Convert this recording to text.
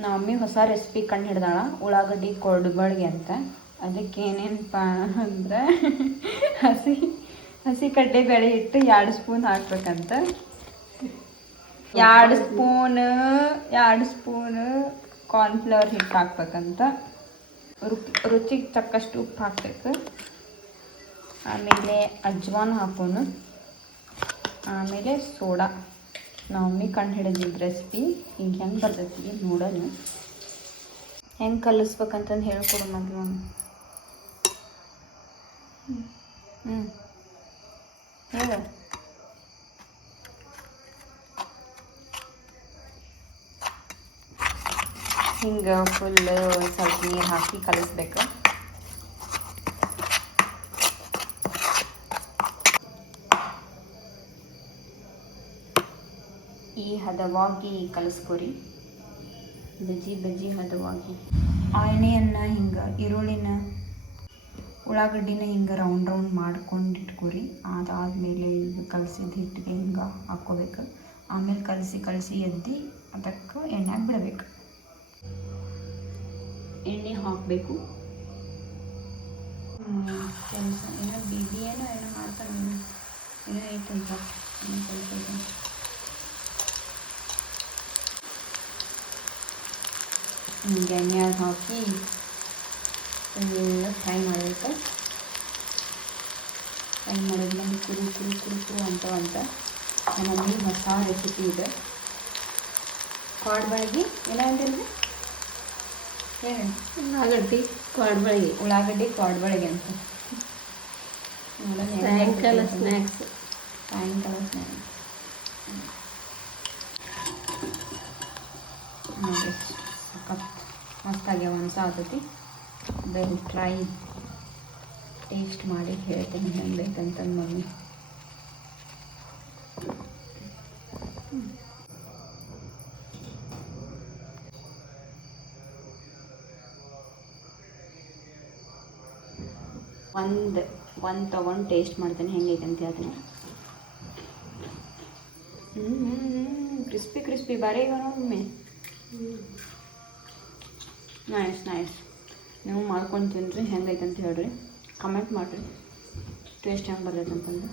ನಮ್ಮ ಮಮ್ಮಿ ಹೊಸ ರೆಸಿಪಿ ಕಂಡು ಹಿಡ್ದಾಳ ಉಳ್ಳಾಗಡ್ಡಿ ಕೊಡ್ಬಳ್ಗೆ ಅಂತ. ಅದಕ್ಕೆ ಏನೇನಪ್ಪ ಅಂದ್ರೆ ಹಸಿ ಕಡಲೆಬೇಳೆ ಹಿಟ್ಟು 2 ಸ್ಪೂನ್ ಹಾಕ್ಬೇಕಂತ. 2 ಸ್ಪೂನ್ ಕಾರ್ನ್ಫ್ಲವರ್ ಹಿಟ್ಟು ಹಾಕ್ಬೇಕಂತ. ರುಚಿಗೆ ತಕ್ಕಷ್ಟು ಉಪ್ಪು ಹಾಕ್ಬೇಕು. ಆಮೇಲೆ ಅಜ್ವಾನ್ ಹಾಕೋನು. ಆಮೇಲೆ ಸೋಡಾ. ನಾವು ಮಮ್ಮಿ ಕಂಡು ಹಿಡಿದಿದ್ದು ರೆಸಿಪಿ ಈಗ ಹೆಂಗೆ ಬರ್ತೈತಿ ನೋಡೋಣ. ಹೆಂಗೆ ಕಲಿಸ್ಬೇಕಂತಂದು ಹೇಳ್ಕೊಡು ಮೊದಲು. ಹೇಳ. ಹಿಂಗೆ ಫುಲ್ ಸ್ವಲ್ಪ ನೀರು ಹಾಕಿ ಕಲಿಸ್ಬೇಕು. ಈ ಹದವಾಗಿ ಕಲಿಸ್ಕೊರಿ. ಬಜ್ಜಿ ಹದವಾಗಿ. ಆ ಎಣ್ಣೆಯನ್ನು ಹಿಂಗೆ ಈರುಳ್ಳಿನ ಉಳ್ಳಾಗಡ್ಡಿನ ಹಿಂಗೆ ರೌಂಡ್ ಮಾಡ್ಕೊಂಡು ಇಟ್ಕೊರಿ. ಅದಾದಮೇಲೆ ಈಗ ಕಲಸಿದ ಹಿಟ್ಟಿಗೆ ಹಿಂಗೆ ಹಾಕ್ಕೋಬೇಕು. ಆಮೇಲೆ ಕಲಸಿ ಎದ್ದು ಅದಕ್ಕೆ ಎಣ್ಣೆಗೆ ಬಿಡಬೇಕು. ಎಣ್ಣೆ ಹಾಕಬೇಕು. ಕೆಲಸ ಏನೋ ಬಿಬಿ ಏನೋ ಮಾಡ್ತಾನೆ. ಏನೋ ಐತಂತ ಸ್ವಲ್ಪ ಹಿಂಗೆ ಎಣ್ಣೆಯಾಗ ಹಾಕಿ ಎಲ್ಲ ಫ್ರೈ ಮಾಡಬೇಕು. ಫ್ರೈ ಮಾಡಿದ್ಮೇಲೆ ಕುರು ಅಂತ ನಮ್ಮ ಮಮ್ಮಿ ಹೊಸ ರೆಸಿಪಿ ಇದೆ. ಕಾಡ್ಬಳಗಿ ಏನೋ ಅಂತಿಲ್ಲ ಹೇಳಿ. ಉಳ್ಳಾಗಡ್ಡಿ ಕಾಡ್ಬಳಗಿ ಅಂತ. ಸಾಯಂಕಾಲ ಸ್ನ್ಯಾಕ್ಸ್. ನೋಡಿ ಸಖತ್ ಮಸ್ತಾಗ್ಯಾವ ಅನ್ಸಾತೈತಿ. ಬೆಲ್ ಟ್ರೈ ಟೇಸ್ಟ್ ಮಾಡಿ ಹೇಳ್ತೇನೆ ಹೆಂಗೆ ಬೇಕಂತ ಮಮ್ಮಿ. ಒಂದು ತೊಗೊಂಡು ಟೇಸ್ಟ್ ಮಾಡ್ತೇನೆ ಹೆಂಗೈತೆ ಅಂತ ಹೇಳ್ತೀನಿ. ಕ್ರಿಸ್ಪಿ ಬಾರಿ ಈಗ ನೋಡೊಮ್ಮೆ. ನೈಸ್. ನೀವು ಮಾಡ್ಕೊಂಡು ತಿನ್ನಿರಿ, ಹೆಂಗೈತೆ ಅಂತ ಹೇಳ್ರಿ. ಕಮೆಂಟ್ ಮಾಡಿರಿ ಟೇಸ್ಟ್ ಹೆಂಗೆ ಬರ್ತೈತೆ ಅಂತಂದು.